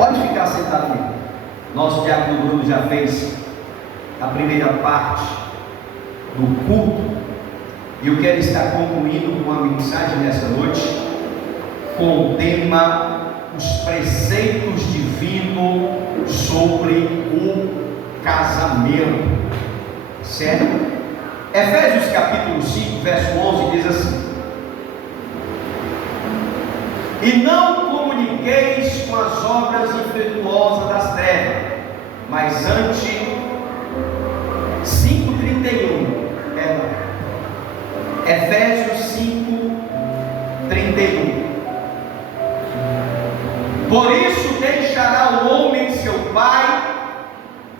Pode ficar sentado aí. Nosso diácono Bruno já fez a primeira parte do culto, e eu quero estar concluindo com a mensagem nessa noite com o tema: os preceitos divinos sobre o casamento. Certo? Efésios capítulo 5, verso 11 diz assim: e não comuniqueis com as obras infrutuosas das trevas, mas antes 5:31, Efésios 5:31. Por isso deixará o homem seu pai,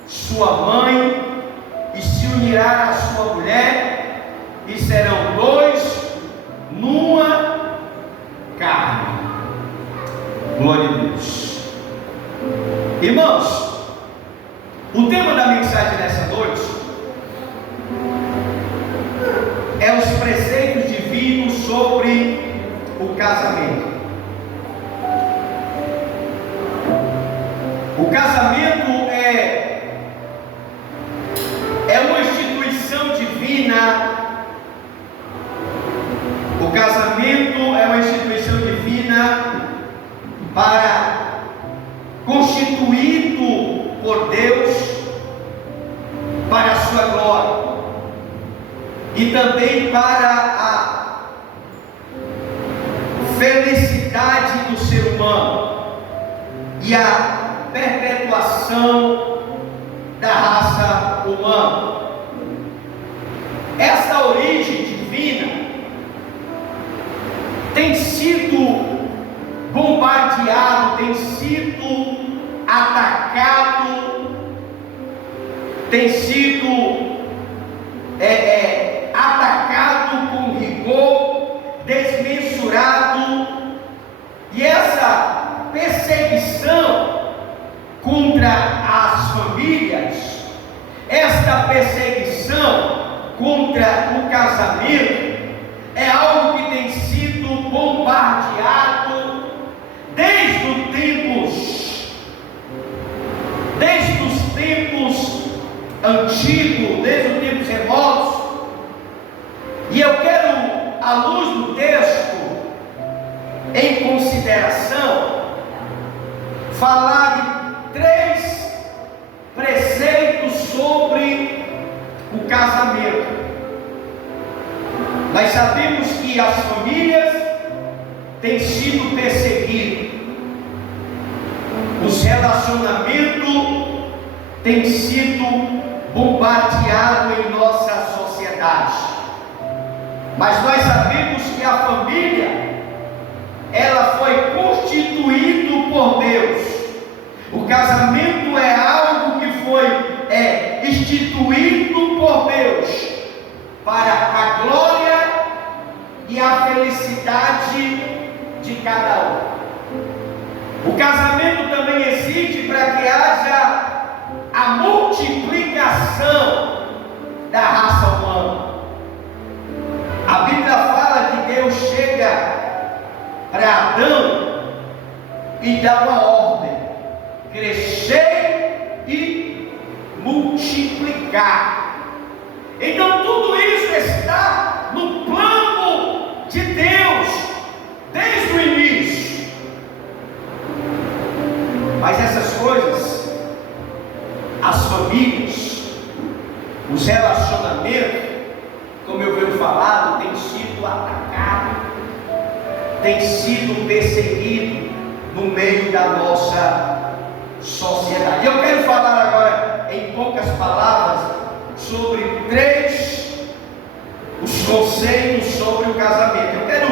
sua mãe, e se unirá à sua mulher, e serão dois numa carne. Glória a Deus. Irmãos, o tema da mensagem nessa noite é os preceitos divinos sobre o casamento. O casamento é uma instituição divina. O casamento é uma instituição divina constituído por Deus para a sua glória e também para a felicidade do ser humano e a perpetuação da raça humana. Essa origem divina tem sido bombardeado, tem sido atacado, tem sido atacado com rigor desmensurado, e essa perseguição contra as famílias, esta perseguição contra o casamento, é algo que tem sido bombardeado desde os tempos antigos, desde os tempos remotos. E eu quero, à luz do texto, em consideração, falar de 3 preceitos sobre o casamento. Nós sabemos que as famílias têm sido perseguidas, os relacionamentos têm sido bombardeados em nossa sociedade, mas nós sabemos que a família, ela foi constituída por Deus. O casamento é algo que foi instituído por Deus para a glória e a felicidade de cada um. O casamento também existe para que haja a multiplicação da raça humana. A Bíblia fala que Deus chega para Adão e dá uma ordem: crescer e multiplicar. Então tudo isso está no plano de Deus desde o início. Mas essas coisas, as famílias, os relacionamentos, como eu venho falando, têm sido atacados, têm sido perseguidos no meio da nossa sociedade. Eu quero falar agora, em poucas palavras, sobre 3 os conceitos sobre o casamento. Eu quero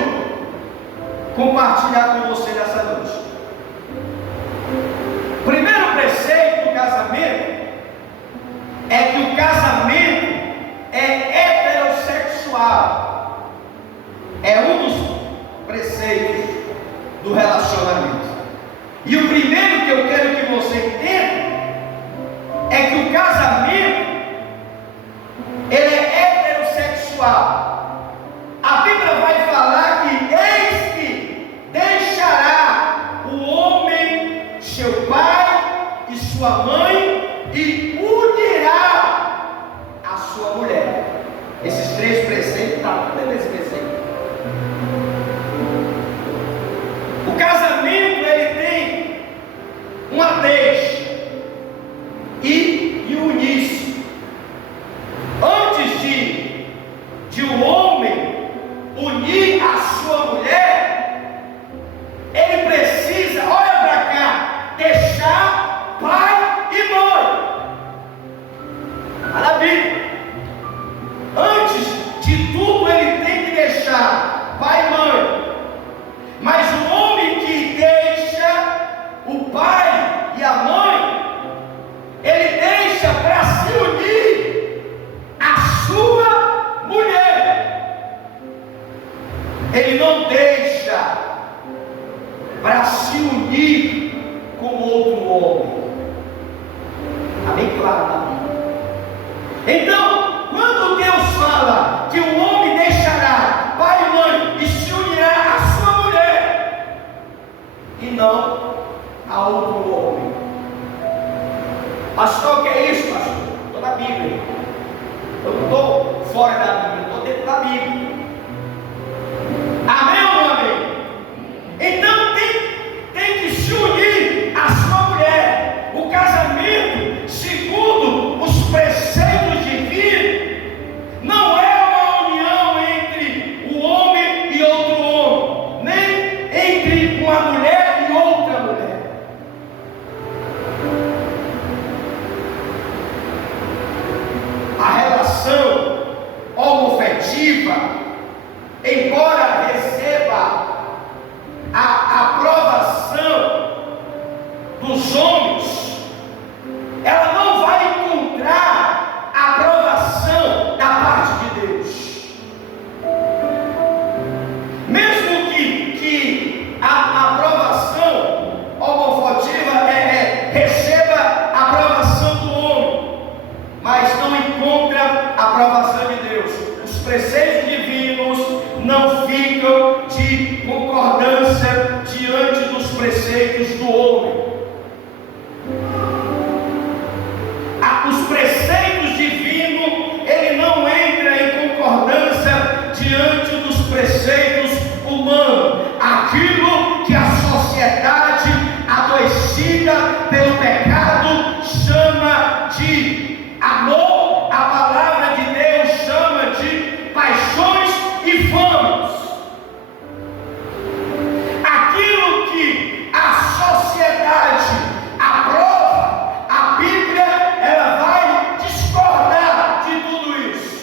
compartilhar com você nessa noite. O primeiro preceito do casamento é que o casamento é heterossexual. É um dos preceitos do relacionamento. E o primeiro que eu quero que você entenda é que o casamento ele é heterossexual. A Bíblia vai falar que eis que deixará o homem seu pai sua mãe e unirá a sua mulher. Esses três preceitos estão tudo nesse preceito. O casamento, ele tem uma deixa e unir-se. Antes de um homem unir a sua mulher, ele precisa, olha para cá, deixar pai e mãe. Está na Bíblia. Antes de tudo, ele tem que deixar pai e mãe. Mas o homem que deixa o pai e a mãe, ele deixa para se unir à sua mulher. Ele não deixa para se unir com outro homem. Está bem claro na Bíblia. Então, quando Deus fala que o homem deixará pai e mãe e se unirá à sua mulher, e não a outro homem. Pastor, o que é isso, pastor? Estou na Bíblia. Eu não estou fora da Bíblia, estou dentro da Bíblia. Amém ou não amém? Então tem que se unir à sua mulher. O casamento, segundo os preceitos divinos, não é uma união entre o homem e outro homem, nem entre uma mulher e outra mulher. A relação homofetiva, embora receba a aprovação dos homens, ela não vai encontrar a aprovação da parte de Deus. Mesmo que a aprovação homofetiva receba a aprovação do homem, mas não encontra a aprovação de Deus. Os preceitos divinos não ficam de concordância diante dos preceitos do homem. Os preceitos divinos, ele não entra em concordância diante dos preceitos humanos. Aquilo que a sociedade adoecida pelo pecado chama de amor, a palavra de Deus chama de paixões e famas. Aquilo que a sociedade aprova, a Bíblia, ela vai discordar de tudo isso.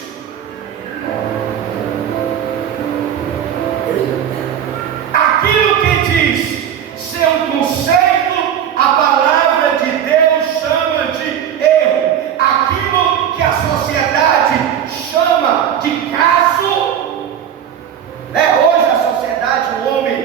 Aquilo que diz ser um conceito, a palavra de Deus chama de erro. Aquilo que a sociedade chama de caso, hoje a sociedade, o homem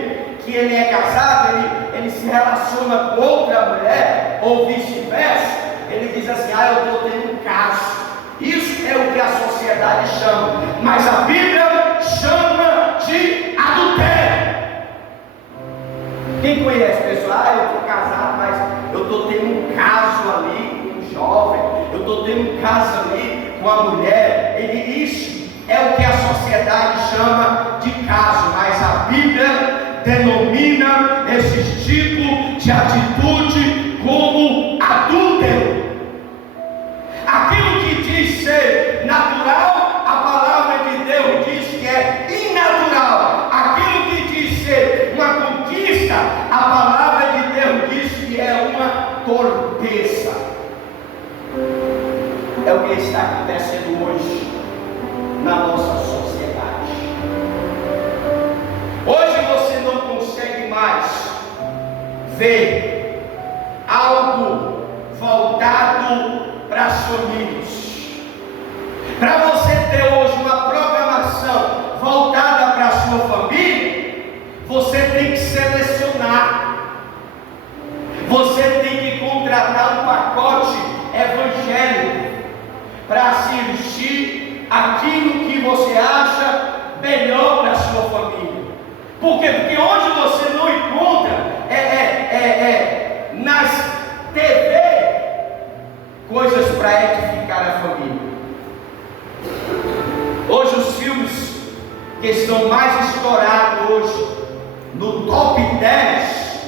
que ele é casado, ele se relaciona com outra mulher, ou vice-versa, ele diz assim: eu estou tendo um caso. Isso é o que a sociedade chama, mas a Bíblia chama de adultério. Quem conhece pessoal? Eu estou casado, mas eu estou tendo um caso ali com um jovem, eu estou tendo um caso ali com a mulher. Isso é o que a sociedade chama de caso, mas a Bíblia denomina esse tipo de atitude como adúltero. Aquilo que diz ser natural, a palavra de Deus diz que é inatural. Aquilo que diz ser uma conquista, a palavra de Deus diz que é uma torpeza. É o que está acontecendo hoje na nossa sociedade. Hoje você não consegue mais ver algo voltado para as famílias. Para você ter hoje uma programação voltada para a sua família, você tem que selecionar. Você tem que contratar um pacote evangélico para assistir aquilo que você acha melhor para a sua família. Por quê? Porque onde você não encontra nas TV coisas para edificar a família. Hoje os filmes que estão mais estourados hoje no top 10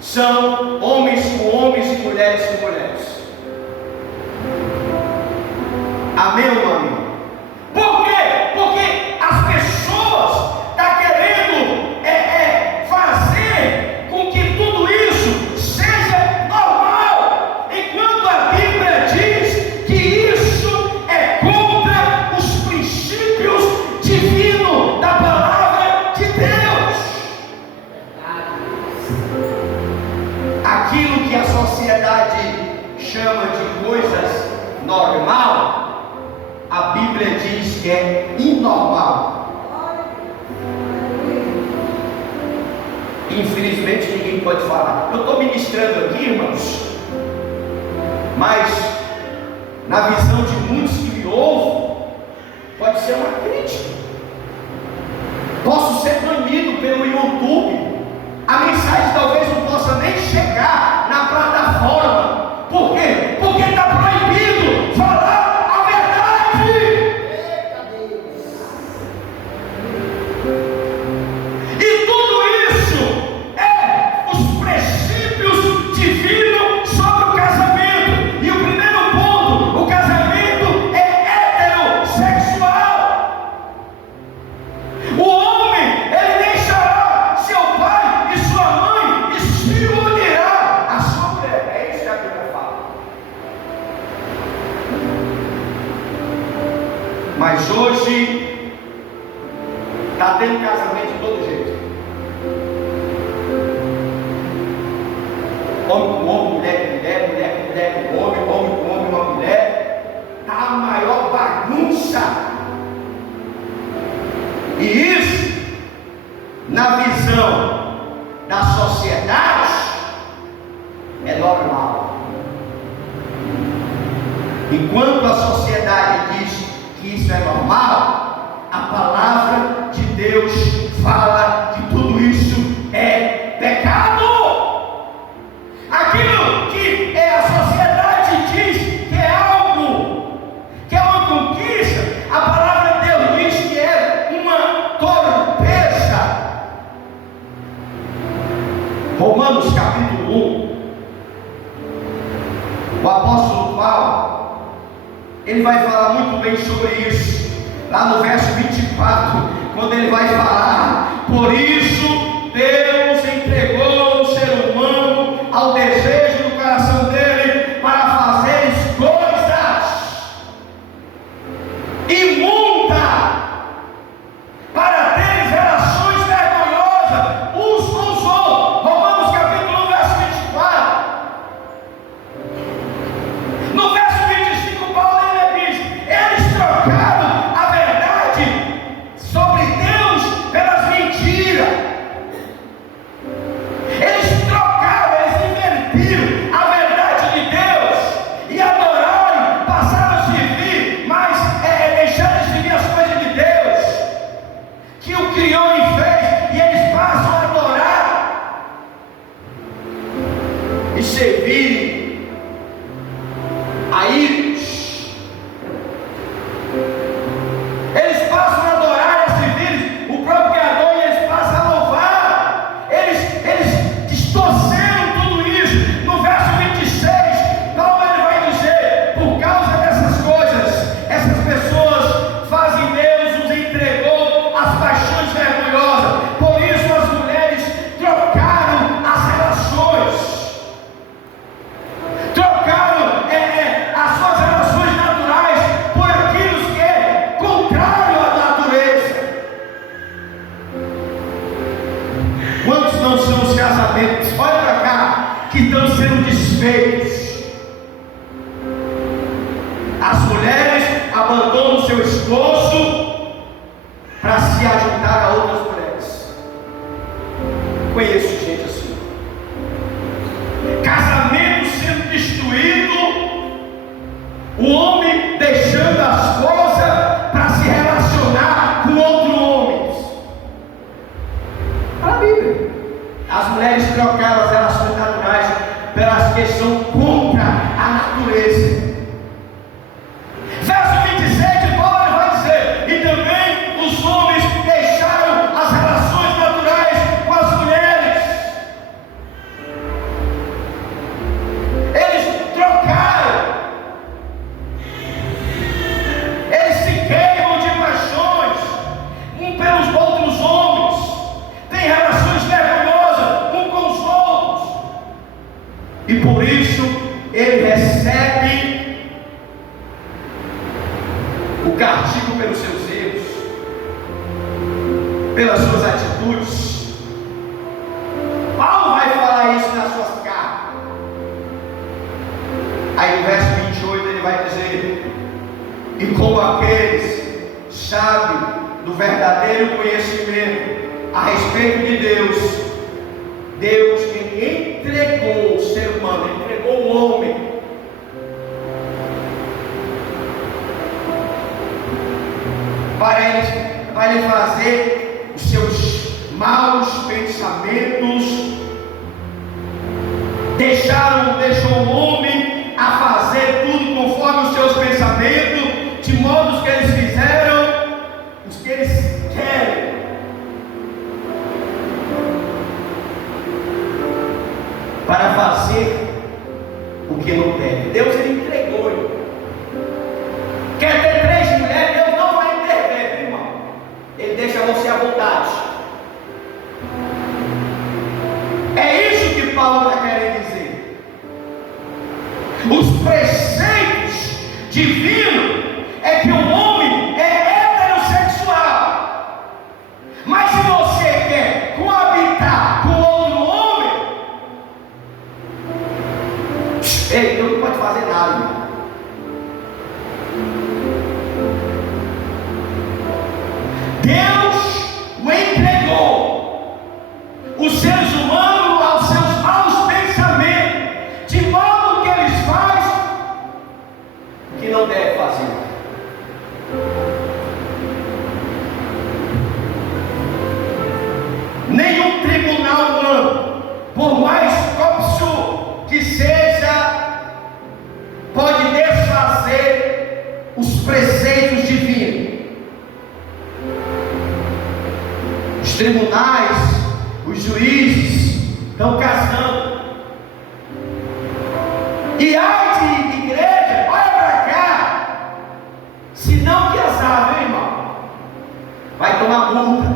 são homens com homens e mulheres com mulheres. Amém ou não amém? Por quê? Porque as pessoas estão querendo fazer com que tudo isso seja normal, enquanto a Bíblia diz que isso é contra os princípios divinos da palavra de Deus. Aquilo que a sociedade chama de coisas normal, a Bíblia diz que é inormal. Infelizmente ninguém pode falar. Eu estou ministrando aqui, irmãos, mas na visão de muitos que me ouvem, pode ser uma crítica. Posso ser banido pelo YouTube. A mensagem talvez não possa nem chegar na plataforma. Por quê? Porque está proibido falar a verdade. E tudo isso é os princípios divinos sobre o casamento. E o primeiro ponto, o casamento é heterossexual. O homem, ele deixará seu pai e sua mãe e se unirá à sua mulher. É isso que a Bíblia fala. Mas hoje está tendo casamento de todo jeito. Homem com homem, mulher com mulher, mulher com mulher com homem, homem com homem, uma mulher. Está a maior bagunça. E isso, na visão da sociedade, é normal. Enquanto a sociedade diz que isso é normal, a palavra de Deus fala que tudo isso é pecado. Aquilo que a sociedade diz que é algo, que é uma conquista, a palavra de Deus diz que é uma torpeza. Romanos capítulo 1, o apóstolo Paulo, ele vai falar muito bem sobre isso, lá no verso 24, quando ele vai falar: por isso Deus entregou o ser humano ao desejo do coração dele para fazer coisas imundas, para ter relações vergonhosas uns com os outros. Romanos capítulo 1, verso 24. No verso 25, Paulo ele diz: eles trocaram a verdade sobre Deus pelas mentiras. Eles trocaram, eles invertiram a verdade de Deus e adoraram, passaram a servir, mas deixaram de servir as coisas de Deus que o criou e fez, e eles passam a adorar e servir a ídolos. Eles passam a adorar e a servir o próprio Criador, e eles passam a louvar. Eles distorceram tudo isso. No verso 26, Paulo ele vai dizer: por causa dessas coisas, essas pessoas fazem Deus os entregou às paixões vergonhosas. Por isso as mulheres trocaram as relações, trocaram as suas relações naturais por aquilo que é contrário à natureza. Quantos não são os casamentos, olha para cá, que estão sendo desfeitos? As mulheres abandonam seu esposo para se ajuntar a outras mulheres. Conheço gente assim. Casamento sendo destruído, o homem deixando a esposa para se relacionar com outro homem. Fala a Bíblia. As mulheres trocaram as relações naturais pelas que são contra a natureza. natureza. Verso 27, Paulo vai dizer: e também os homens deixaram as relações naturais com as mulheres. Eles trocaram, eles se queimam de paixões pelos outros homens, têm relações vergonhosas com os outros, e por isso ele recebe o castigo pelos seus erros, pelas suas atitudes. Paulo vai falar isso nas suas cartas. Aí no verso 28 ele vai dizer: e como aqueles sabem do verdadeiro conhecimento a respeito de Deus, ele entregou o ser humano, ele entregou o homem para ele fazer os seus maus pensamentos. Deixou o homem a fazer tudo conforme os seus pensamentos, de modo que eles fizeram os que eles querem. Para fazer o que não deve. Deus, ele entregou. Quer ter 3 mulheres? Deus não vai intervir, irmão. Ele deixa você à vontade. É isso que Paulo está querendo dizer. Os preceitos divinos é que o homem é heterossexual. Mas se você quer coabitar com outro homem, ele não pode fazer nada, irmão. Deus o entregou, os seres humanos, aos seus maus pensamentos, de modo que eles fazem o que não deve fazer. Nenhum tribunal humano, por mais cópcio que seja, pode desfazer os preceitos divinos. Os tribunais, os juízes estão casando. E ai de igreja, olha para cá, senão que azar, meu irmão, vai tomar multa,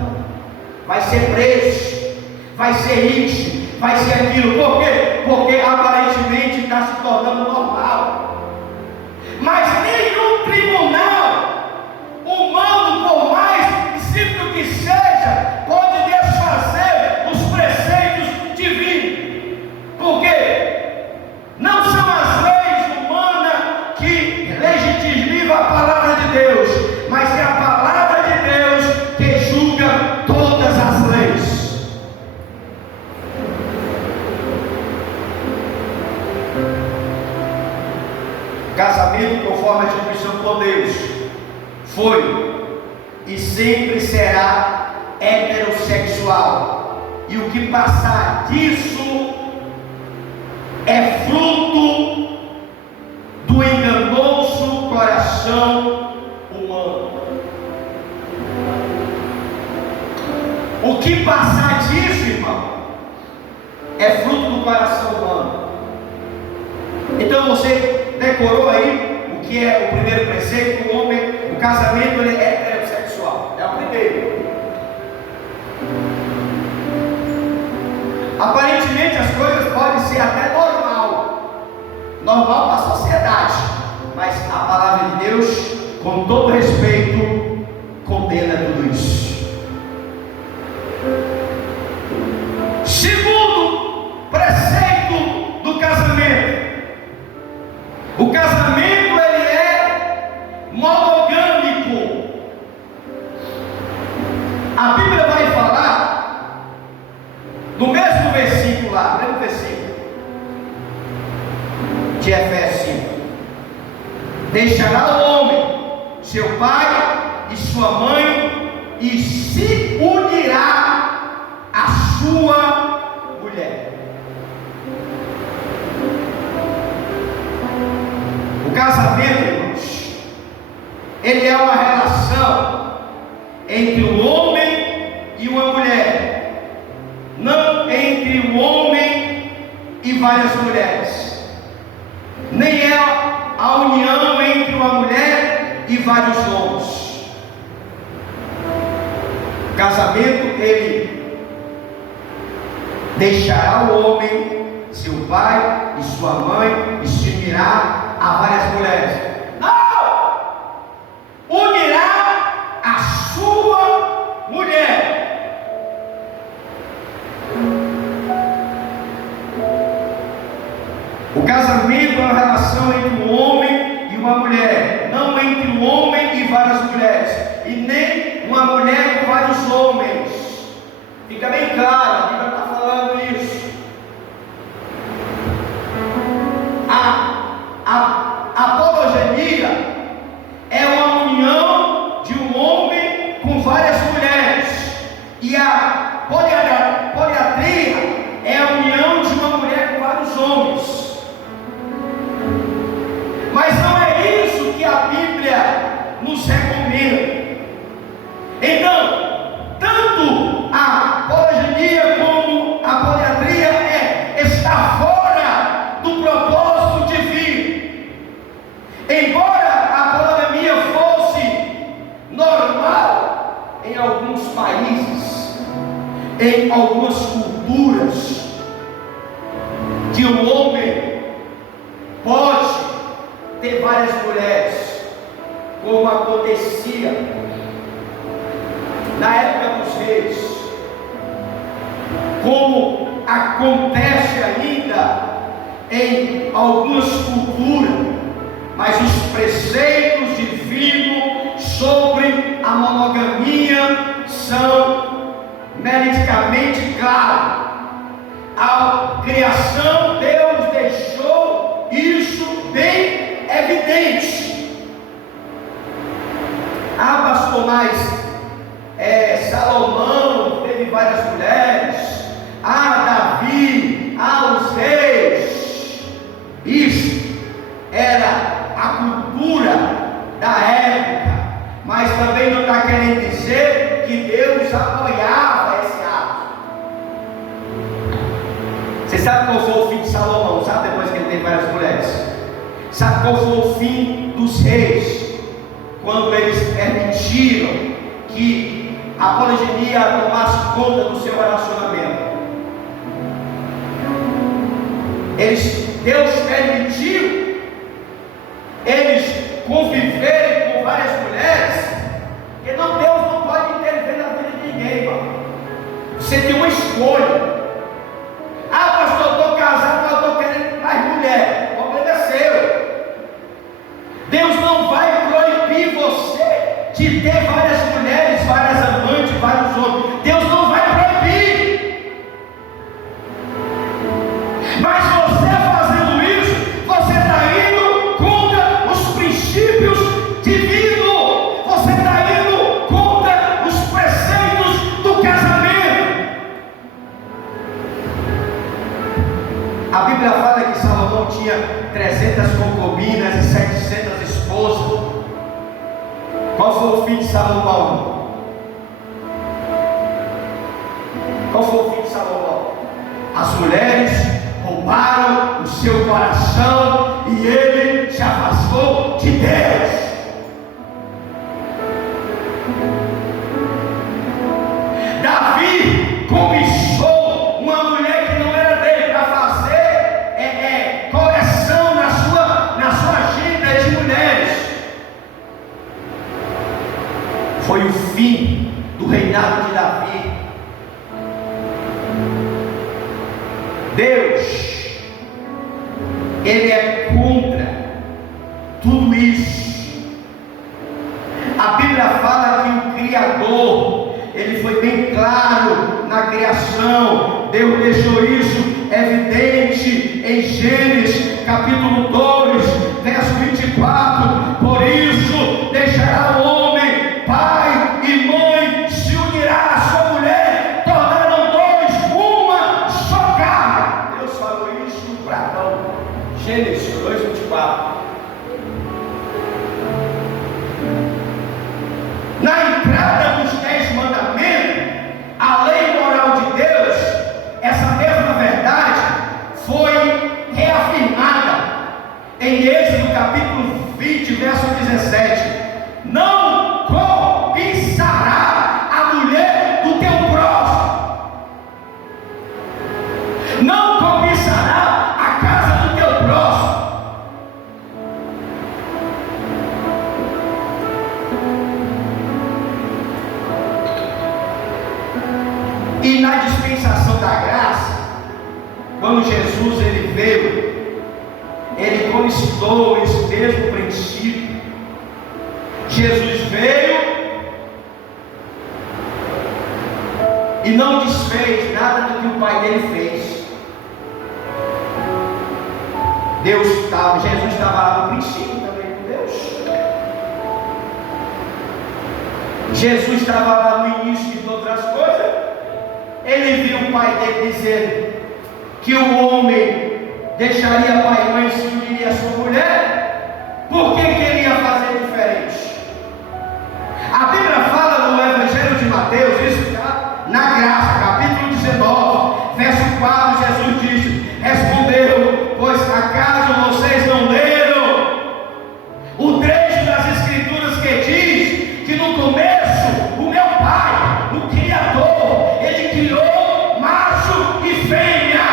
vai ser preso, vai ser isso, vai ser aquilo. Por quê? Porque aparentemente está se tornando normal. Mas nenhum tribunal humano, por mais simples que seja, pode desfazer os preceitos divinos. Por quê? Não são as leis humanas que legitimam a palavra de Deus, mas é a palavra de Deus que julga todas as leis. Casamento, conforme a instituição por Deus, foi e sempre será heterossexual, e o que passar disso é fruto do enganoso coração humano. O que passar disso, irmão, é fruto do coração humano. Então você decorou aí o que é o primeiro preceito? O homem, o casamento, ele é heterossexual. É o primeiro. Aparentemente as coisas podem ser até normal para a sociedade, mas a palavra de Deus, com todo respeito, condena tudo isso. Segundo preceito do casamento: o casamento ele é monogâmico. A Bíblia vai falar no mesmo versículo lá, mesmo versículo de Efésios 5: deixará o homem seu pai e sua mãe e se unirá à sua mulher. casamento, irmãos, ele é uma relação entre um homem e uma mulher, não entre um homem e várias mulheres, nem é a união entre uma mulher e vários homens. O casamento, ele deixará o homem, seu pai e sua mãe, e se unirá a várias mulheres. Não! Unirá a sua mulher. O casamento é uma relação entre um homem e uma mulher, não entre um homem e várias mulheres, e nem uma mulher com vários homens. Fica bem claro, a Bíblia está falando isso. A apologia é uma união de um homem com várias mulheres, e a poliatria é a união de uma mulher com vários homens. Mas não é isso que a Bíblia nos recomenda. Então, tanto a poliginia como a poliatria está fora do propósito divino. Embora a poligamia fosse normal em alguns países, em algumas culturas, que o homem pode ter várias mulheres, como acontecia na época dos reis, como acontece ainda em algumas culturas, mas os preceitos divinos sobre a monogamia são meridicamente claros. A criação, Deus deixou isso bem evidente. Pastor, mas Salomão teve várias mulheres, Davi, os reis. Isso era a cultura da época, mas também não está querendo dizer que Deus apoiava esse ato. Você sabe qual foi o fim de Salomão? Sabe, depois que ele teve várias mulheres? Sabe qual foi o fim dos reis? Quando eles permitiram que a poliginia tomasse conta do seu relacionamento. Deus permitiu eles conviverem com várias mulheres, porque Deus não pode intervir na vida de ninguém, irmão. Você tem uma escolha. Pastor, eu estou casado, mas eu estou querendo mais mulher. O problema é seu. Deus não vai proibir você de ter várias mulheres, várias amantes, vários homens. Deus não vai proibir. Mas você fazendo isso, você está indo contra os princípios divinos. Você está indo contra os preceitos do casamento. A Bíblia fala que Salomão tinha 300 concubinas e 700 esposas. Qual foi o fim de Salomão? Qual foi o fim de Salomão? As mulheres roubaram o seu coração e ele se afastou de Deus. Davi cobiçou uma mulher que não era dele para fazer correção na sua agenda de mulheres. Foi o fim do reinado de Davi. Deus, Ele é contra tudo isso. A Bíblia fala que o Criador, Ele foi bem claro na criação. Deus deixou isso evidente em Gênesis capítulo 2, verso 24. Por isso deixará o homem pai e mãe, se unirá à sua mulher, tornaram dois uma só carne. Deus falou isso para Adão. Gênesis 2, 24. 20, verso 17: não cobiçará a mulher do teu próximo, não cobiçará a casa do teu próximo. E na dispensação da graça, quando Jesus ele veio, ele conquistou esse mesmo princípio. Jesus veio e não desfez nada do que o Pai dele fez. Jesus estava lá no princípio também com Deus. Jesus estava lá no início de todas as coisas. Ele viu o Pai dele dizer que o homem deixaria pai e mãe e se uniria a sua mulher. Por que queria fazer diferente? A Bíblia fala no Evangelho de Mateus, isso está na graça, capítulo 19, verso 4, Jesus disse: respondeu, pois acaso vocês não leram o trecho das Escrituras que diz que no começo o meu Pai, o Criador, Ele criou macho e fêmea.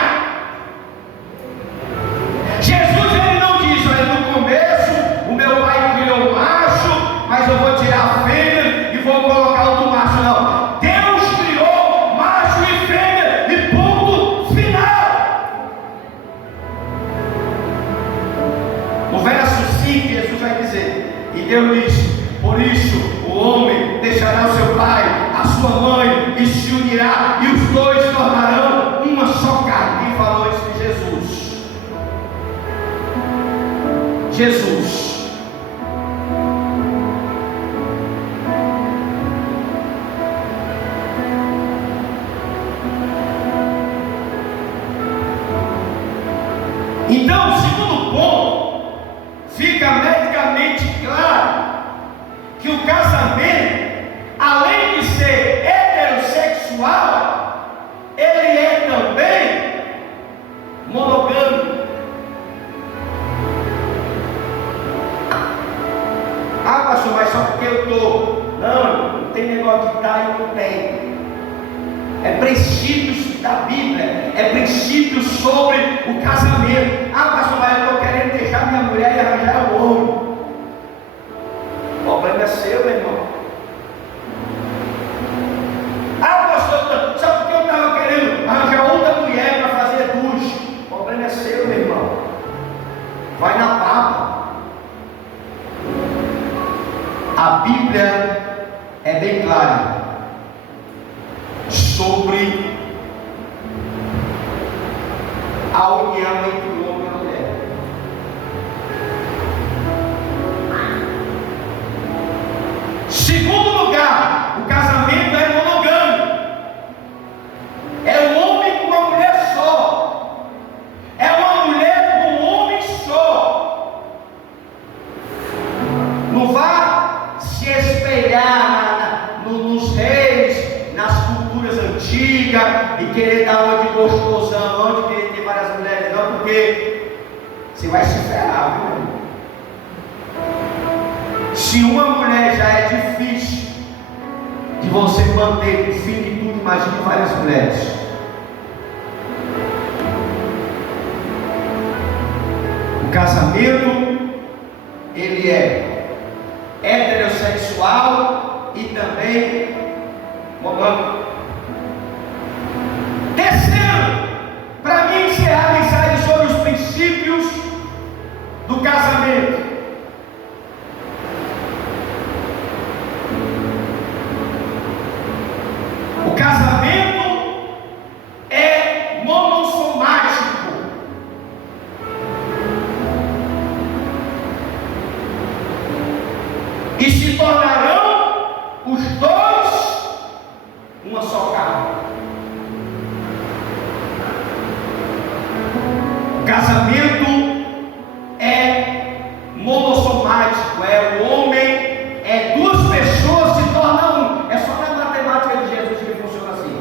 Jesus ele não diz: olha, no começo o meu Pai criou macho, mas eu vou tirar a fêmea e vou colocar outro macho. Não, Deus criou macho e fêmea e ponto final. No verso 5 Jesus vai dizer: e Deus disse: por isso o homem deixará o seu pai, a sua mãe, e se unirá, e os dois tornarão uma só carne. Quem falou isso de Jesus? Jesus. Então, o segundo ponto, fica medicamente claro que o casamento, além de ser heterossexual, ele é também monogâmico. Ah, pastor, mas só porque eu estou. Não tem negócio de estar e não tem. É princípios da Bíblia, é princípios sobre o casamento. Ah, pastor, mas eu estou querendo deixar minha mulher e arranjar o outro. O problema é seu, meu irmão. Ah, pastor, só porque eu estava querendo arranjar outra mulher para fazer duche. O problema é seu, meu irmão. Vai na papa. A Bíblia é bem clara sobre a união entre o homem e a mulher. Segundo lugar, o casamento é monogâmico. É um homem com uma mulher só. É uma mulher com um homem só. Não vá se espelhar nos reis, nas culturas antigas e querer dar uma de gostosão, onde querer ter várias mulheres, não, porque você vai se ferrar, viu, irmão? Se uma mulher já é difícil de você manter o fim de tudo, imagine várias mulheres. O casamento, ele é heterossexual e também monogâmico. Terceiro, para mim encerrar a mensagem sobre os princípios do casamento. O casamento é monossomático. E se tornarão os dois uma só carne. O casamento é monossomático, é o homem, é duas pessoas se tornam um. É só na matemática de Jesus que funciona assim.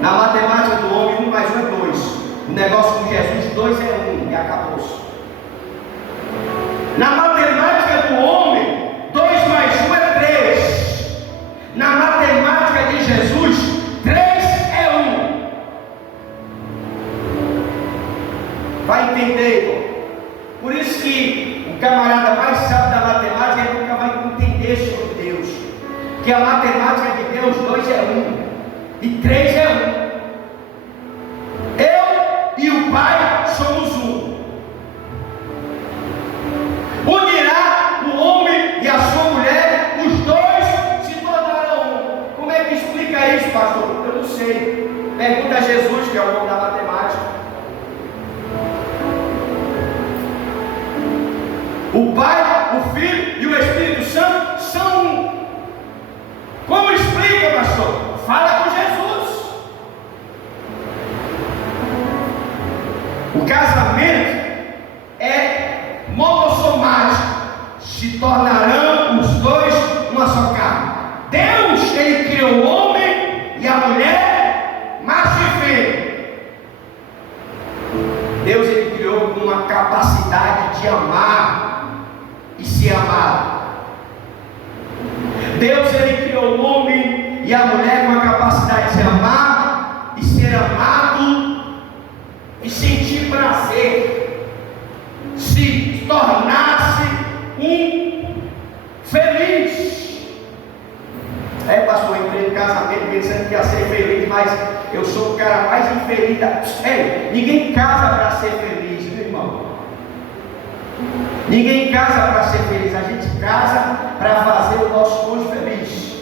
Na matemática do homem, 1 mais 1 é 2. O negócio com Jesus, 2 é 1 e acabou-se. Na matemática do entender. Por isso que o camarada mais sábio da matemática ele nunca vai entender sobre Deus. Porque a matemática de Deus, 2 é 1 e 3 é 1. Eu e o Pai somos um. Unirá o homem e a sua mulher, os dois se tornarão um. Como é que explica isso, pastor? Eu não sei. Pergunta a Jesus, que é o nome da matemática. O Pai, o Filho e o Espírito Santo são um. Como explica, pastor? Fala com Jesus. O casamento é monossomático. Se tornarão os dois uma só carne. Deus, ele criou o homem e a mulher, macho e fêmea. Deus, ele criou com uma capacidade de amar e se amar. Deus, ele criou o homem e a mulher com a capacidade de amar e ser amado e sentir prazer, se tornar-se um feliz. Pastor, eu entrei no casamento pensando que ia ser feliz, mas eu sou o cara mais infeliz da... Ninguém casa para ser feliz, meu irmão. Ninguém casa para ser feliz, a gente casa para fazer o nosso cônjuge feliz.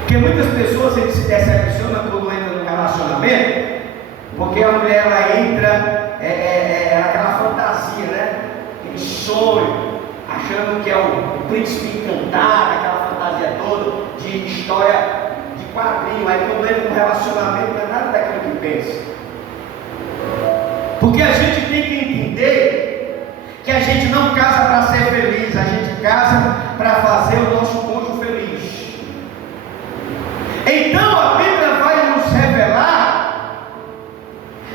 Porque muitas pessoas eles se decepcionam quando entram no relacionamento, porque a mulher ela entra, aquela fantasia, né? Aquele sonho, achando que é o príncipe encantado, aquela fantasia toda de história de quadrinho. Aí quando entra no relacionamento não é nada daquilo que pensa. Porque a gente tem que entender que a gente não casa para ser feliz, a gente casa para fazer o nosso cônjuge feliz. Então a Bíblia vai nos revelar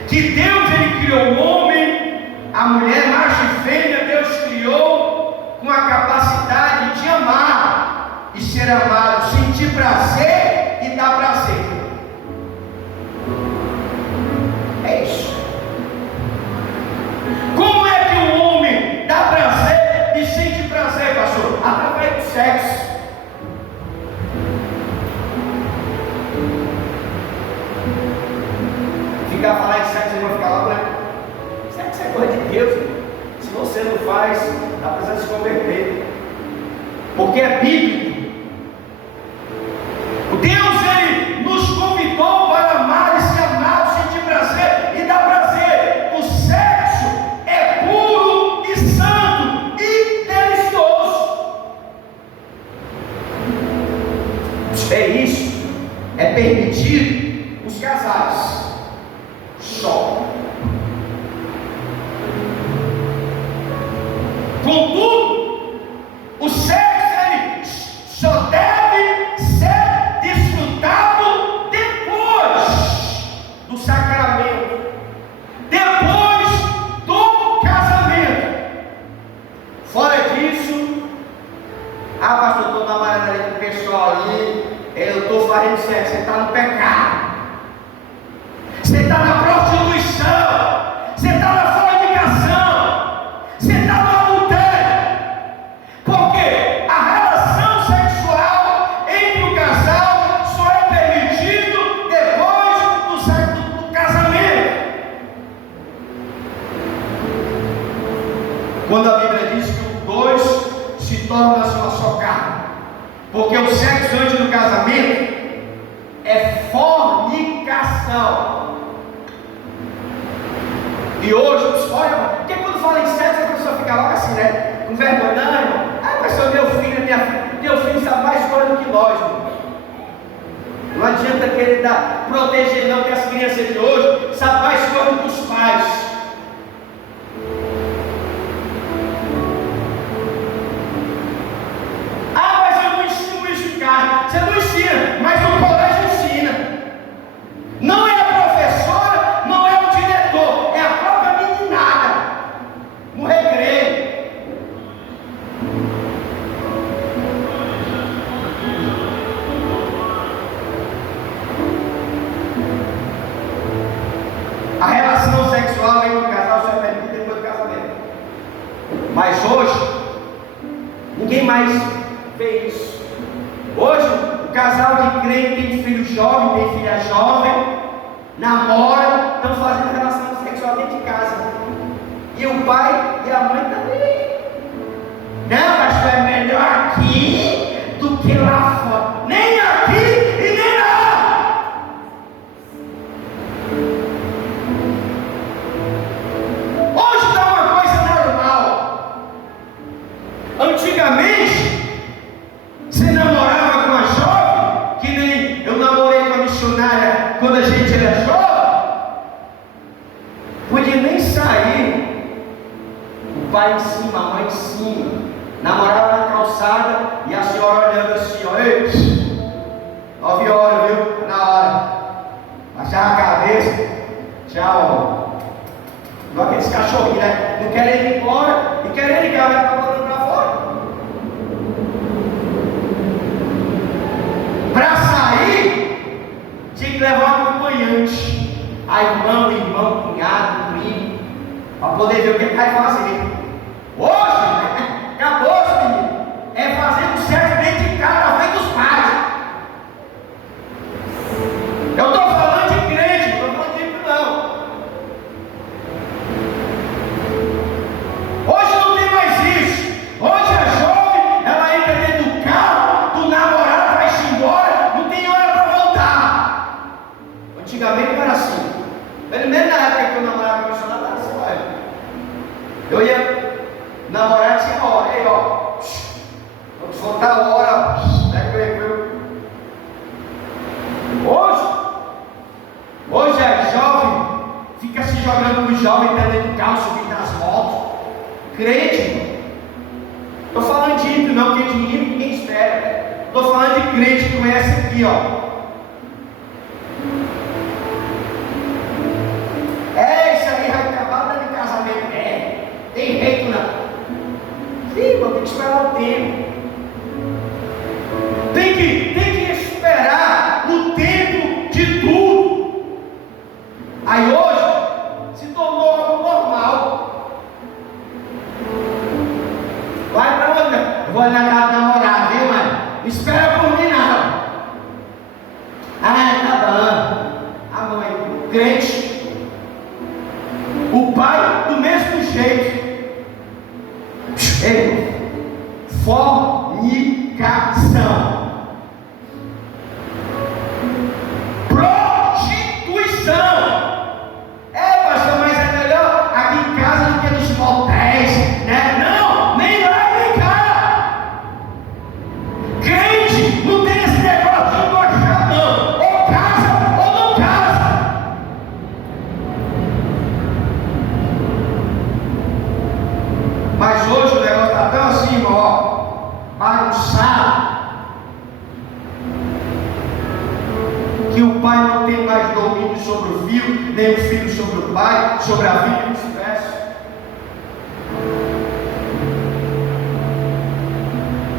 que Deus ele criou o homem, a mulher, macho e fêmea, Deus criou com a capacidade de amar e ser amado, sentir prazer e dar prazer. É isso. Como é que o homem dá prazer e sente prazer, pastor? Através do sexo. Ficar falar em sexo, ele vai ficar lá, né? Sexo é coisa de Deus. Se você não faz, está precisando se converter. Porque é bíblico. Deus, ele nos convidou para amar e ser amado, sentir prazer e dar prazer. O sexo é puro e santo e delicioso. É isso. É permitido os casais. Só. Contudo, o sexo ele só deve ser desfrutado depois do sacramento, depois do casamento. Fora disso, pastor, estou namorando ali com o pessoal ali, eu estou fazendo sexo, você está no pecado, você está na prostituição, você está na fornicação, você está no adultério. Porque a relação sexual entre o casal só é permitido depois do casamento. Quando a Bíblia diz que os dois se tornam uma só carne. Porque o sexo antes do casamento é fornicação. E hoje, olha, porque quando fala em sexo, a pessoa fica logo assim, né? Com vergonha, não, irmão. Pastor, meu filho, minha filha, teu filho sabe mais coisa do que nós, irmão. Não adianta querer proteger, não, que as crianças de hoje sabem mais coisa do que os pais. Mas eu não ensino isso em casa. Você não ensina, mas no colégio ensina. Não é a professora, não é o diretor, é a própria meninada no recreio. A relação sexual entre o casal só é permitido depois do casamento. Mas hoje, ninguém mais vê isso. Hoje, o casal de crente tem filho jovem, tem filha jovem, namora, estão fazendo relação sexual dentro de casa. E o pai e a mãe também. Não, pastor, é melhor aqui do que lá fora. Nem aqui e nem lá. Hoje está uma coisa normal. Antigamente, você namorava com uma jovem, que nem eu namorei com a missionária quando a gente era jovem. Podia nem sair, o pai em cima, a mãe em cima. Namorava na calçada e a senhora olhando assim, ó, ei, 9 horas, viu? Na hora. Baixava a cabeça, tchau. Igual aqueles cachorrinhos, né? Não querem ir embora e querem ligar, vai ficar falando pra fora. Para sair, tinha que levar um acompanhante. A irmão, cunhado, primo, para poder ver o que vai fazer. Hoje, acabou, menino. É fazer um sexo dentro de casa, na frente dos pais. Eu estou falando de crente, não estou falando de ímpio, não. Hoje não tem mais isso. Hoje a jovem, ela entra dentro do carro, do namorado, vai-se embora, não tem hora para voltar. Antigamente não era assim. Pelo menos na época que eu namorava com o missionário, era assim, olha. Eu ia namorar, tinha hora, ei, ó. Vamos voltar a hora, hoje a jovem fica se jogando com os jovens dentro do carro, subindo nas motos. Crente, estou falando de ímpio, não, porque de ímpio ninguém espera. Estou falando de crente que conhece aqui, ó. Isso aí vai acabar dando casamento. Tem jeito não. Sim, vou ter que esperar o tempo. Tem que esperar o tempo de tudo. Aí hoje se tornou algo normal. Vai para onde? Eu vou ali na casa da namorada, viu, mãe? Não espera por mim não. Tá bom. A mãe, crente. O pai do mesmo jeito. Fornicação. Prostituição. Pastor, mas é melhor aqui em casa do que nos motéis, né? Não, nem lá nem cá. Crente não tem esse negócio de gostar, não. Ou casa ou não casa. Mas hoje o negócio está tão assim, ó, bagunçado, que o pai não tem mais domínio sobre o filho, nem o filho sobre o pai, sobre a vida e vice-versa.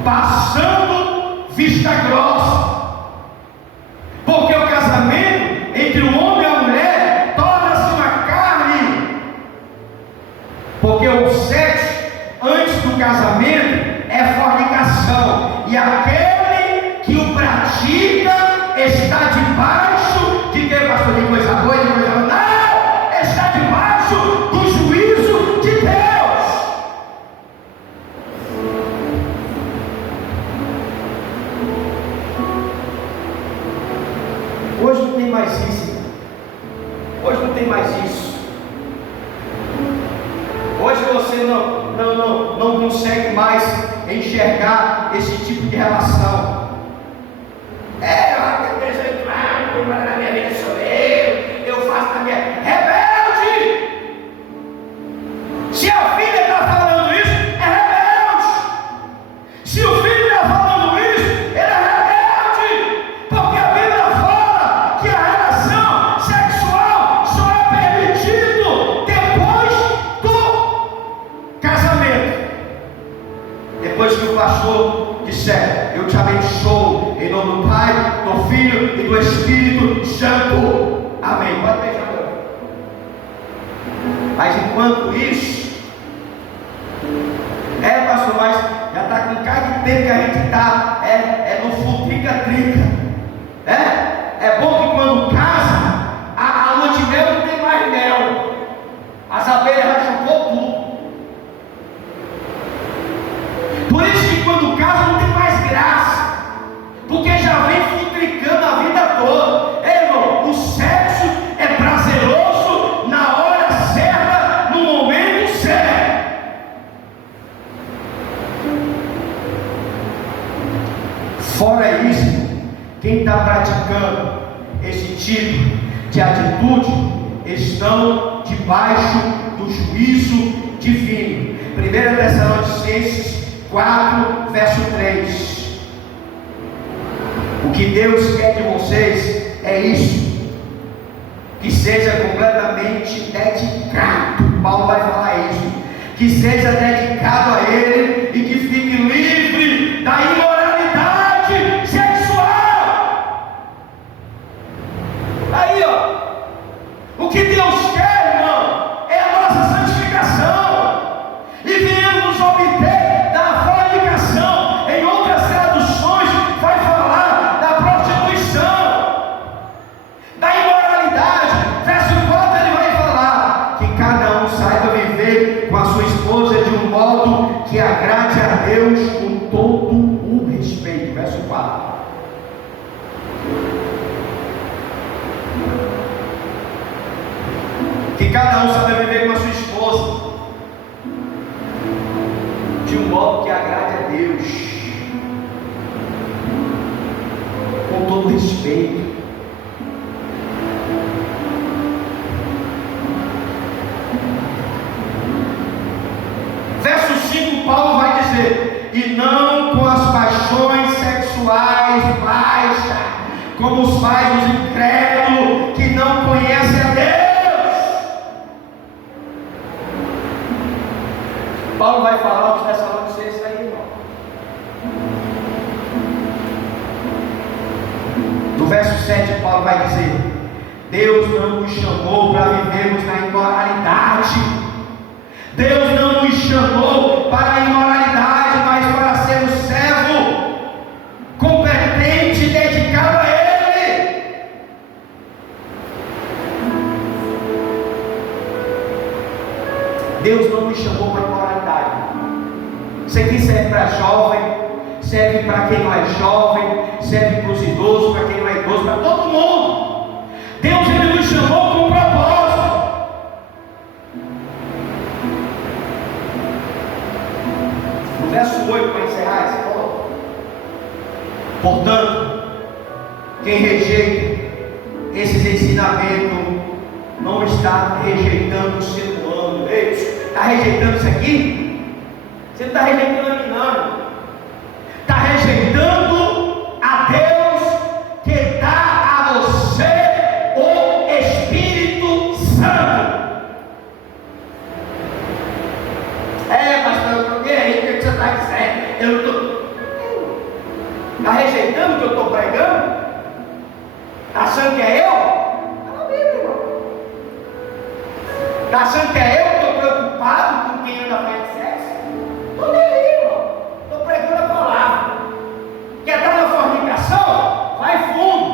Passando vista grossa, porque o casamento entre o homem e a mulher torna-se uma carne, porque o sexo antes do casamento é fornicação, e aquele que o pratica está debaixo de que, pastor? De coisa boa, de coisa boa? Não! Está debaixo do juízo de Deus. Hoje não tem mais isso. Hoje não tem mais isso. Hoje você não consegue mais enxergar esse tipo de relação. Eu tenho 18 anos, quem manda na minha vida sou eu faço na minha. Rebelde! Se a filha está falando isso, é rebelde. Se o filho está falando isso, ele é rebelde. Porque a Bíblia fala que a relação sexual só é permitido depois do casamento. Depois que o pastor disser, eu te abençoo em nome do Pai, do Filho e do Espírito Santo. Amém. Pode beijar. Mas enquanto isso, pastor, mas já está com cara de tempo que a gente está no futrica-trica. É bom que quando casa, a lua de mel não tem mais mel. As abelhas já chupou tudo. Por isso que quando casa não tem mais graça, porque já vem futricando a vida toda. Irmão, o sexo é prazeroso na hora certa, no momento certo. Fora isso, quem está praticando esse tipo de atitude estão debaixo do juízo divino. 1 Tessalonicenses 4, verso 3. O que Deus quer de vocês é isso, que seja completamente dedicado. Paulo vai falar isso, que seja dedicado a Ele e que fique livre da imoralidade sexual. Aí, o que Deus quer, irmão, é a nossa santificação, e viemos nos obter da fornicação. Em outras traduções vai falar da prostituição, da imoralidade. Verso 4 ele vai falar que cada um saiba viver com a sua esposa de um modo que agrade a Deus com todo o respeito. Verso 4. Que cada um saiba viver com a sua esposa de um modo que agrade a Deus, com todo respeito. Verso 5, Paulo vai dizer: e não com as paixões sexuais baixas, como os faz os incrédulos que não conhecem a Deus. Paulo vai falar aos Tessalonicenses aí, irmão. No verso 7, Paulo vai dizer: Deus não nos chamou para vivermos na imoralidade. Deus não nos chamou para a imoralidade, mas para ser o servo competente e dedicado a Ele. Deus não nos chamou para a imoralidade. Isso aqui serve para jovem, serve para quem não é jovem, serve para os idosos, para quem não é idoso, para todo mundo. Deus ele nos chamou com um propósito. No verso 8, para encerrar esse ponto: portanto, quem rejeita esses ensinamentos não está rejeitando o ser humano. Ei, está rejeitando isso aqui? Você não está rejeitando a mim, não. Está rejeitando a Deus que dá a você o Espírito Santo. Pastor, e aí, o que você está dizendo? Eu não estou. Está rejeitando o que eu estou pregando? Está achando que é eu? Está na Bíblia, irmão. Está achando que é eu que estou preocupado com quem anda faz sexo? Estou nem aí, irmão. Estou pregando a palavra. Quer estar na fornicação? Vai fundo.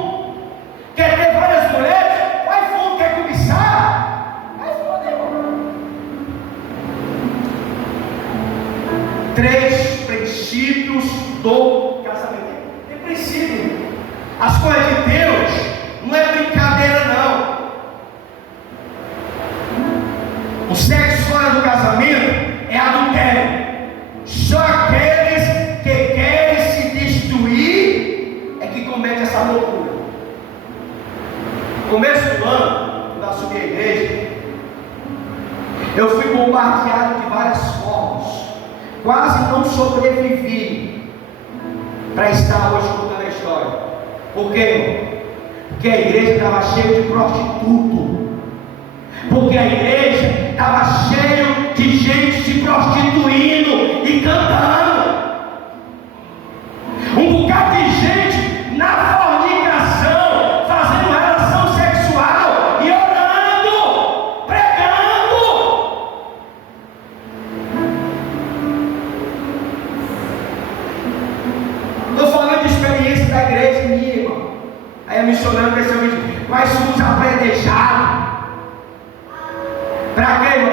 Quer ter várias mulheres? Vai fundo. Quer cobiçar? Vai fundo, irmão. 3 princípios do casamento. Tem princípio. As coisas de Deus não é brincadeira, não. O sexo fora do casamento é adultério. Só aqueles que querem se destruir é que cometem essa loucura. No começo do ano, quando eu assumi a igreja, eu fui bombardeado de várias formas. Quase não sobrevivi para estar hoje contando a história. Por quê? Porque a igreja estava cheia de prostituto. Porque a igreja estava cheia de gente se prostituindo e cantando. Um bocado de gente na fornicação, fazendo relação sexual e orando, pregando.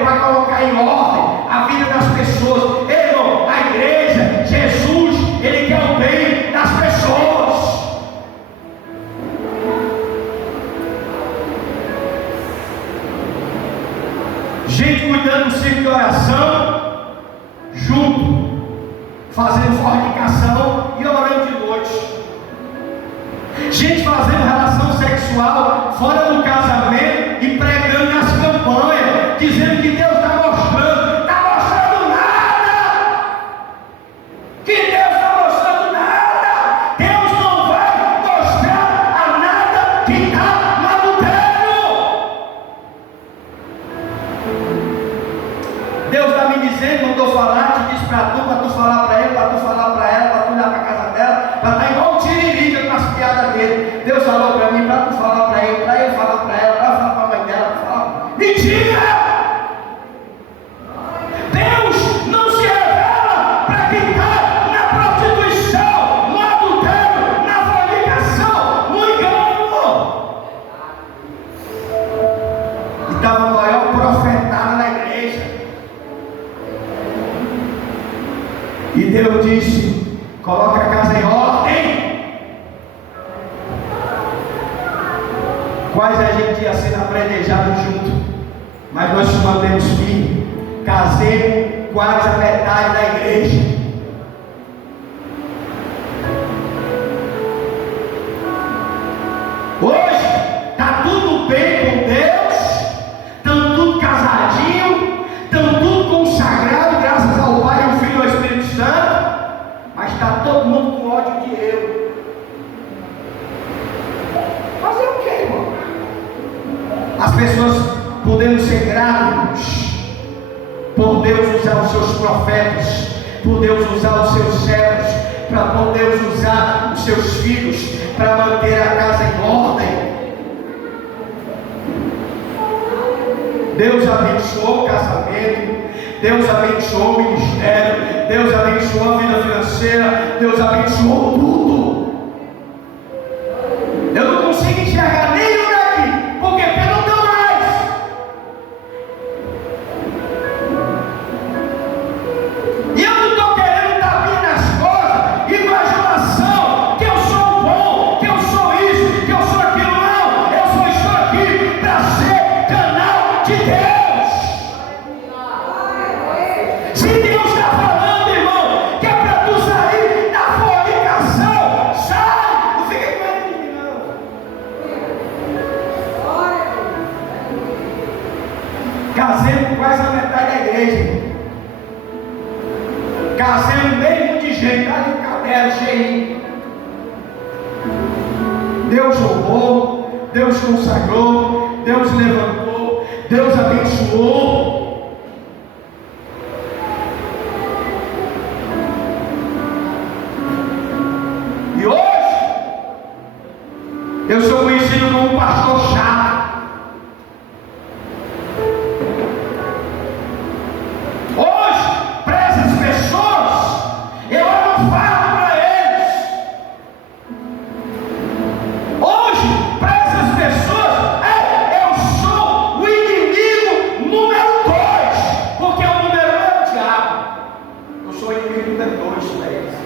para colocar em ordem a vida das pessoas. Irmão, a igreja, Jesus, Ele quer o bem das pessoas. Gente cuidando do ciclo de oração, junto, fazendo fornicação e orando de noite. Gente fazendo relação sexual fora do casamento e pregando nas campanhas, dizendo que Deus está mostrando. Está mostrando nada! Que Deus está mostrando nada! Deus não vai mostrar a nada quem está no adultério! Deus está me dizendo, mandou falar, te disse para tu falar para ele, para tu falar para ela, para tu ir lá para a casa dela, para estar igual um tiririca com as piadas dele. Deus falou para mim, para tu falar para ele falar para ela, para falar para a mãe dela, para falar. Mentira! Deus não se revela para quem está na prostituição, no adultério, na fornicação, no engano. E estava a maior profetada na igreja. E Deus disse: coloca a casa em ordem. Quase a gente ia sendo apredejado junto, mas nós nos mantemos firmes. Casei quase a metade da igreja. Hoje está tudo bem com Deus, estão tudo casadinho, estão tudo consagrado, graças ao Pai, ao Filho e ao Espírito Santo, mas está todo mundo com ódio de eu. Fazer o quê, irmão? As pessoas podendo ser gratos por Deus usar os seus profetas, por Deus usar os seus servos, para por Deus usar os seus filhos, para manter a casa em ordem. Deus abençoou o casamento, Deus abençoou o ministério, Deus abençoou a vida financeira, Deus abençoou tudo. Eu não consigo enxergar nenhum daqui, porque não deu mais. E eu não estou querendo tapinha nas costas, imaginação, que eu sou bom, que eu sou isso, que eu sou aquilo. Não, eu só estou aqui para ser canal de Deus. Se Deus está falando, irmão, que é para tu sair da fornicação, sai, não fica com medo de mim, não. Casei com quase a metade da igreja. Casei no meio de gente, ali o caderno cheio. Deus honrou, Deus consagrou, Deus levantou, Deus abençoou. E hoje, eu sou conhecido como um pastor chato. Hoje, para essas pessoas, eu não falo para eles. Hoje, para essas pessoas, eu sou o inimigo número 2, porque o número 1 é o diabo. Eu sou o inimigo número 2 para eles.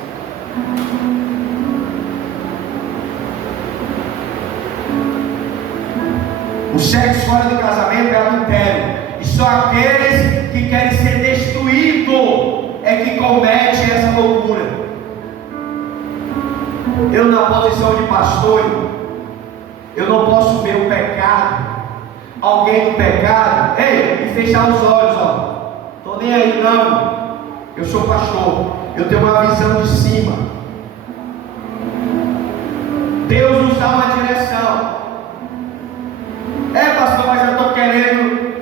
O sexo fora do casamento é adultério. E só aqueles que querem ser destruídos é que cometem essa loucura. Eu, na posição de pastor, eu não posso ver o pecado, alguém no pecado, e fechar os olhos, estou nem aí não. Eu sou pastor, eu tenho uma visão de cima. Deus nos dá uma direção. Pastor, mas eu estou querendo,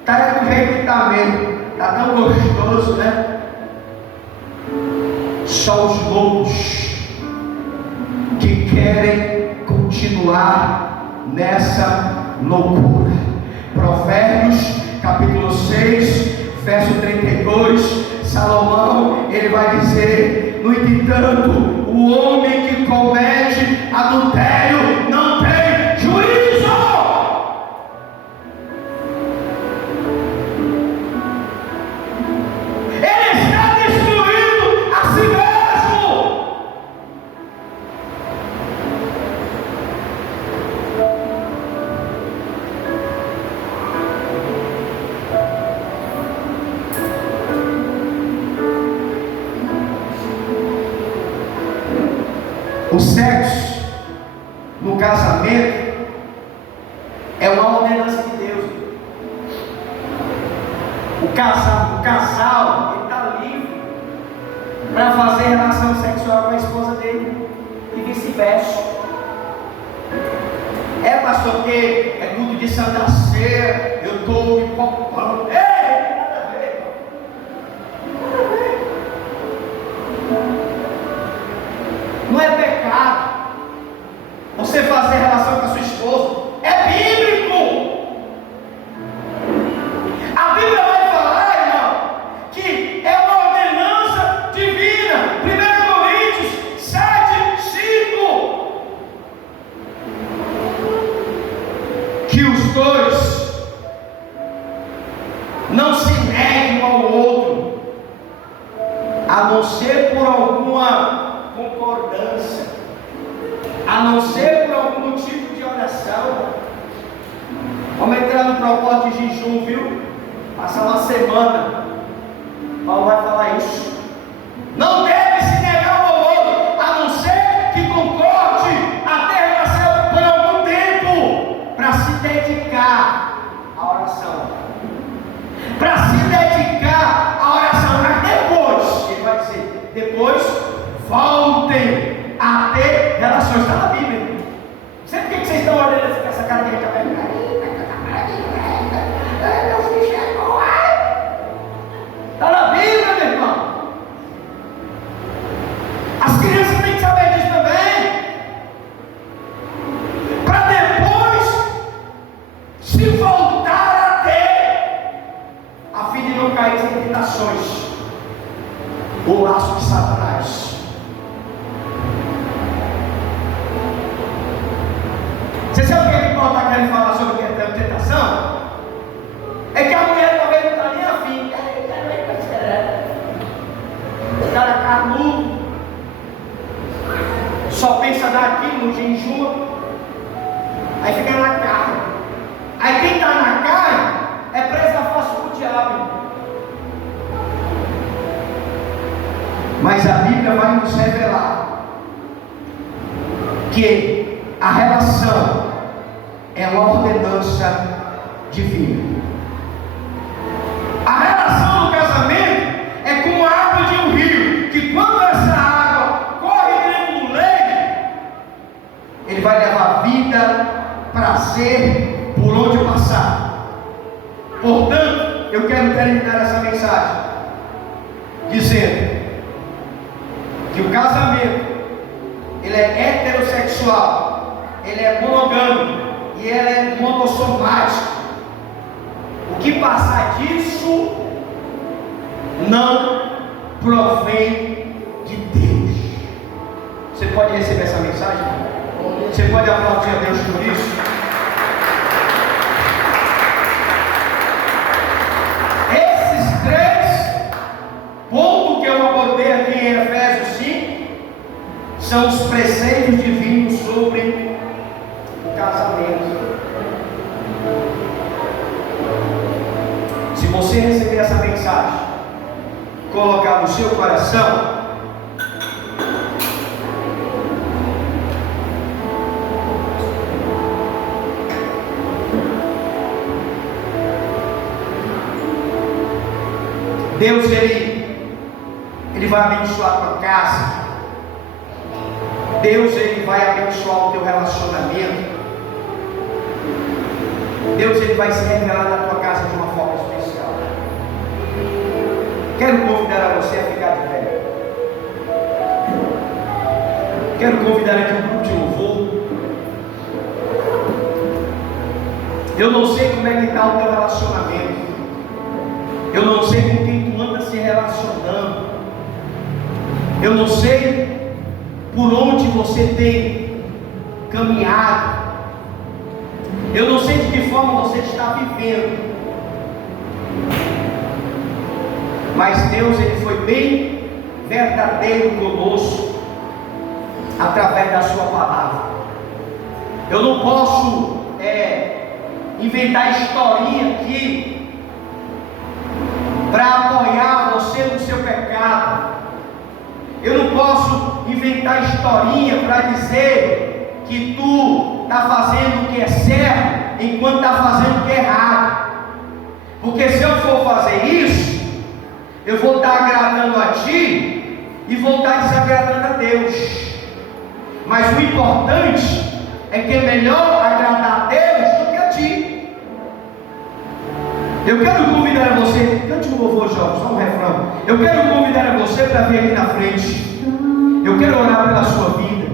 está do jeito que está mesmo, está tão gostoso, né? Só os loucos que querem continuar nessa loucura. Provérbios capítulo 6, verso 32, Salomão, ele vai dizer: no entanto, o homem que comete adultério não tem juízo. O sexo no casamento é uma ordenança de Deus. O casal ele está livre para fazer relação sexual com a esposa dele e vice-versa. Pastor, porque é culto de Santa Ceia, eu estou me poupando. Ei, nada a ver. Nada a ver. Não é pecado você fazer relação com a sua esposa. É bíblico. A Bíblia vai falar, irmão, que é uma ordenança divina. 1 Coríntios 7:5. Que os dois não se neguem um ao outro, a não ser por alguma concordância, a não ser por algum tipo de oração. Vamos entrar no propósito de jejum, viu? Passar uma semana. Paulo vai falar isso. Não deve se negar um ao outro, a não ser que concorde a ter relação por algum tempo, para se dedicar à oração. Para se dedicar à oração. Mas depois, ele vai dizer, depois voltem a ter relações. Está na Bíblia. Sabe por que vocês estão olhando assim com essa cara de gente? Está na Bíblia, meu irmão. As crianças têm que saber disso também. Para depois se voltar a ter, a fim de não cair em tentações, o laço de Satanás. Você sabe o que Paulo está querendo falar sobre a tentação? É que a mulher talvez não está nem afim. O cara carnudo, só pensa naquilo, jejua, aí fica na carne. Aí quem está na carne é presa fácil para o diabo. Mas a Bíblia vai nos revelar que a relação é uma ordenança divina. A relação no casamento é como a água de um rio, que quando essa água corre dentro do leito, ele vai levar vida, prazer, por onde passar. Portanto, eu quero terminar essa mensagem dizendo que o casamento ele é heterossexual, ele é monogâmico e ele é monossomático. O que passar disso não provém de Deus. Você pode receber essa mensagem? Você pode aplaudir a Deus por isso? Esses 3 pontos que eu abordei aqui em Efésios 5 são os preceitos divinos sobre o casamento. Se você receber essa mensagem, colocar no seu coração, Deus ele vai abençoar a tua casa. Deus ele vai abençoar o teu relacionamento. Deus ele vai se revelar na tua casa de uma forma especial. Quero convidar a você a ficar de pé. Quero convidar aqui um grupo de louvor. Eu não sei como é que está o teu relacionamento. Eu não sei com quem tu anda se relacionando. Eu não sei por onde você tem caminhado. Eu não sei de que forma você está vivendo. Mas Deus ele foi bem verdadeiro conosco através da sua palavra. Eu não posso inventar historinha aqui para apoiar você no seu pecado. Eu não posso inventar historinha para dizer que tu está fazendo o que é certo, enquanto está fazendo o que é errado. Porque se eu for fazer isso, eu vou estar agradando a ti e vou estar desagradando a Deus. Mas o importante é que é melhor agradar a Deus do que a ti. Eu quero convidar você, cante um louvor, jovem, só um refrão. Eu quero convidar você para vir aqui na frente. Eu quero orar pela sua vida.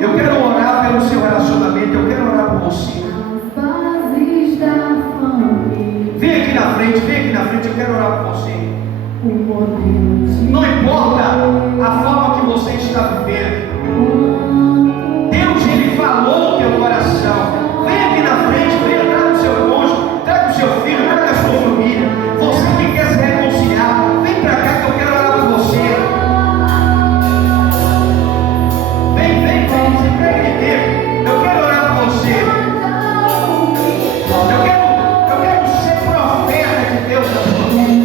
Eu quero orar pelo seu relacionamento. Eu quero orar por você. Vem aqui na frente, eu quero orar por você. Não importa a forma que você está vivendo, Deus, Ele falou no teu coração. Vem aqui na frente, venha, traga o seu cônjuge, traga o seu filho, traga a sua família. Você que quer se reconciliar, vem para cá que eu quero orar por você. Vem, se pega de tempo. Eu quero orar por você. Eu quero ser profeta de Deus na sua vida.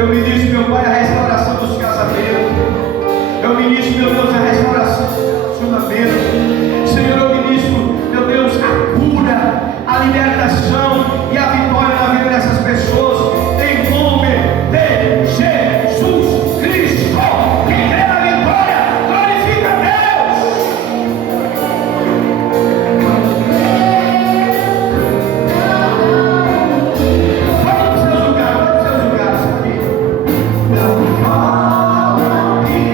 Eu ministro, meu Pai, a restauração dos casamentos. meu Deus, a restauração do relacionamento. Senhor, eu ministro, meu Deus, a cura, a libertação e a vitória na vida dessas pessoas, em nome de Jesus Cristo. Quem crê na vitória, glorifica a Deus. Vamos para os seus lugares aqui. Não fala aqui.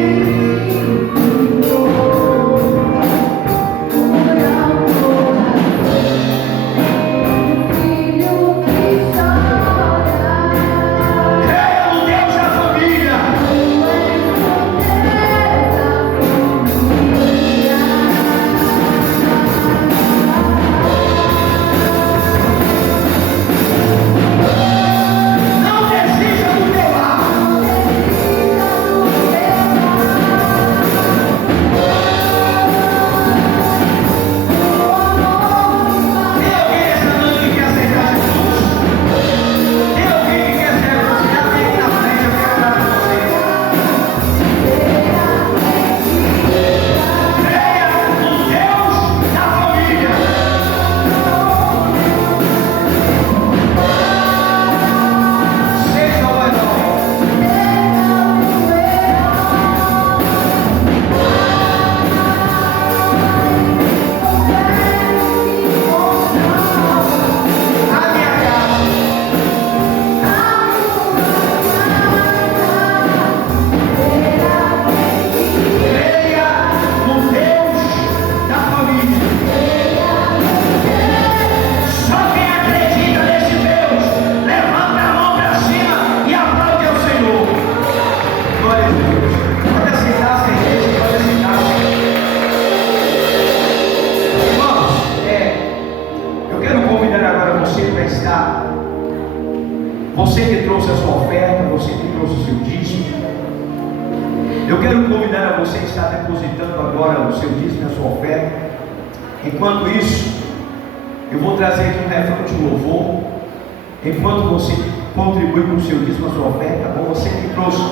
Você que trouxe a sua oferta, você que trouxe o seu dízimo, eu quero convidar a você que está depositando agora o seu dízimo e a sua oferta. Enquanto isso, eu vou trazer aqui um refrão de louvor. Enquanto você contribui com o seu dízimo e a sua oferta, ou você que trouxe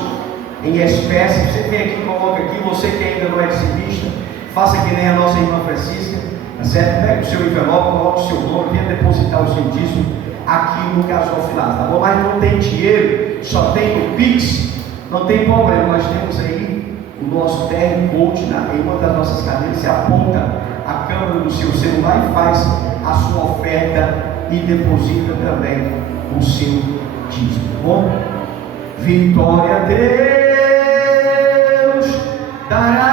em espécie, você vem aqui, coloca aqui. Você que ainda não é dizimista, faça que nem a nossa irmã Francisca, tá certo? Pega o seu envelope, coloca o seu nome, venha depositar o seu dízimo aqui no Gasofilados, tá bom? Mas não tem dinheiro, só tem o Pix, não tem problema. Nós temos aí o nosso TR Code em uma das nossas cadeiras. Você aponta a câmera do seu celular e faz a sua oferta e deposita também o seu dízimo, tá bom? Vitória a Deus dará.